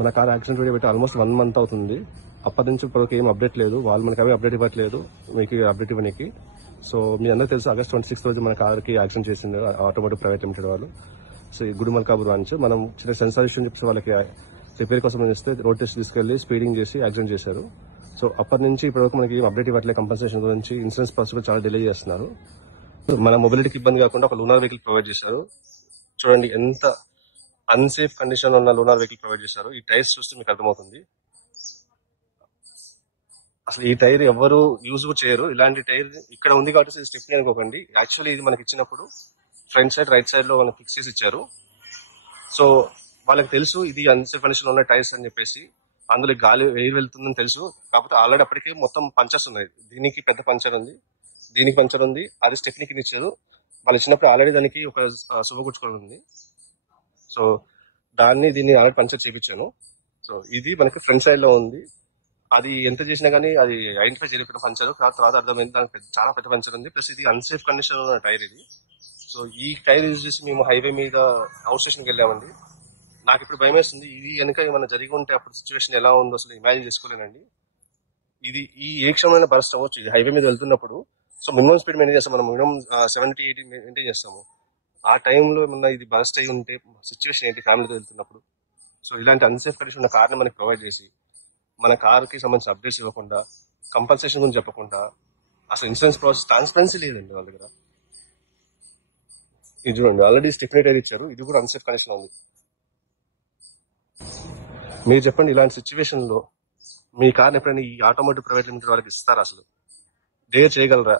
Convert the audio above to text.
మన car accident video పెట్టి almost 1 month అవుతుంది. అప్పటి నుంచి ఇప్పటివరకు ఏం అప్డేట్ లేదు. వాళ్ళు మనకి అవి అప్డేట్ ఇవ్వట్లేదు, మీకు అప్డేట్ ఇవ్వడానికి. సో మీ అందరూ తెలుసు, August 26 రోజు మన కార్కి యాక్సిడెంట్ చేసింది ఆటోమోటివ్ ప్రైవేట్ లిమిటెడ్ వాళ్ళు. సో ఈ గుడిమల్కాపూర్ బ్రాంచ్ మనం చిన్న సెన్సార్ ఇష్యూ చెప్పి వాళ్ళకి రిపేర్ కోసం ఇస్తే రోడ్ టెస్ట్ తీసుకెళ్లి స్పీడింగ్ చేసి యాక్సిడెంట్ చేశారు. సో అప్పటి నుంచి ఇప్పటివరకు మనకి అప్డేట్ ఇవ్వట్లేదు. కంపెన్సేషన్ గురించి ఇన్సూరెన్స్ ప్రాసెస్ కూడా చాలా డిలే చేస్తున్నారు. మన మొబిలిటీకి ఇబ్బంది కాకుండా ఒక లూనార్ వెహికల్ ప్రొవైడ్ చేశారు. చూడండి ఎంత అన్సేఫ్ కండిషన్ లో ఉన్న లూనార్ వెహికల్ ప్రొవైడ్ చేశారు. ఈ టైర్స్ చూస్తే మీకు అర్థమవుతుంది. అసలు ఈ టైర్ ఎవరు యూజ్ చేయరు. ఇలాంటి టైర్ ఇక్కడ ఉంది కాబట్టి స్టెప్నీ అనుకోకండి. యాక్చువల్లీ ఇది మనకి ఇచ్చినప్పుడు ఫ్రంట్ సైడ్ రైట్ సైడ్ లో మనకి ఫిక్స్ చేసి ఇచ్చారు. సో వాళ్ళకి తెలుసు ఇది అన్సేఫ్ కండిషన్ లో ఉన్న టైర్స్ అని చెప్పేసి, అందులో గాలి ఎయిర్ వెళ్తుందని తెలుసు. కాకపోతే ఆల్రెడీ అప్పటికే మొత్తం పంచర్స్ ఉన్నాయి. దీనికి పెద్ద పంచర్ ఉంది, దీనికి పంచర్ ఉంది, అది స్టెప్నీకి ఇచ్చారు. వాళ్ళు ఇచ్చినప్పుడు ఆల్రెడీ దానికి ఒక శుభగుచ్చుకోవడం ఉంది. సో దీన్ని ఆల్రెడీ పంచర్ చేయించాను. సో ఇది మనకి ఫ్రంట్ సైడ్ లో ఉంది. అది ఎంత చేసినా గానీ అది ఐడెంటిఫై చేయలేకపోయిన పంచర్. తర్వాత అర్థమైంది దానికి చాలా పెద్ద పంచర్ ఉంది. ప్లస్ ఇది అన్సేఫ్ కండిషన్ ఉన్న టైర్ ఇది. సో ఈ టైర్ యూజ్ చేసి మేము హైవే మీద అవుట్ స్టేషన్కి వెళ్ళామండి. నాకు ఇప్పుడు భయం వేస్తుంది. ఇది కనుక ఏమైనా జరిగి ఉంటే అప్పుడు సిచ్యువేషన్ ఎలా ఉందో అసలు ఇమాజిన్ చేసుకోలేనండి. ఇది ఏ క్షణమైన బరస్ట్ అవ్వచ్చు. ఇది హైవే మీద వెళ్తున్నప్పుడు. సో మినిమం స్పీడ్ మెయింటైన్ చేస్తాం మనం, మినిమం 70-80 మెయింటైన్ చేస్తాము. ఆ టైంలో ఏమన్నా ఇది బరస్ట్ అయి ఉంటే సిచ్యువేషన్ ఏంటి ఫ్యామిలీతో వెళ్తున్నప్పుడు. సో ఇలాంటి అన్సేఫ్ కండిషన్ ఉన్న కార్ని మనకి ప్రొవైడ్ చేసి, మన కార్కి సంబంధించిన అప్డేట్స్ ఇవ్వకుండా, కంపల్సేషన్ గురించి చెప్పకుండా, అసలు ఇన్సూరెన్స్ ప్రాసెస్ ట్రాన్స్పరెన్సీ లేదండి వాళ్ళ దగ్గర. ఇది చూడండి, ఆల్రెడీ స్టెప్నీ టైర్ ఇచ్చారు, ఇది కూడా అన్సేఫ్ కండిషన్ ఉంది. మీరు చెప్పండి, ఇలాంటి సిచ్యువేషన్ లో మీ కార్ని ఎప్పుడైనా ఈ ఆటోమోటివ్ ప్రైవేట్ లిమిటెడ్ వాళ్ళకి ఇస్తారా? అసలు డేర్ చేయగలరా?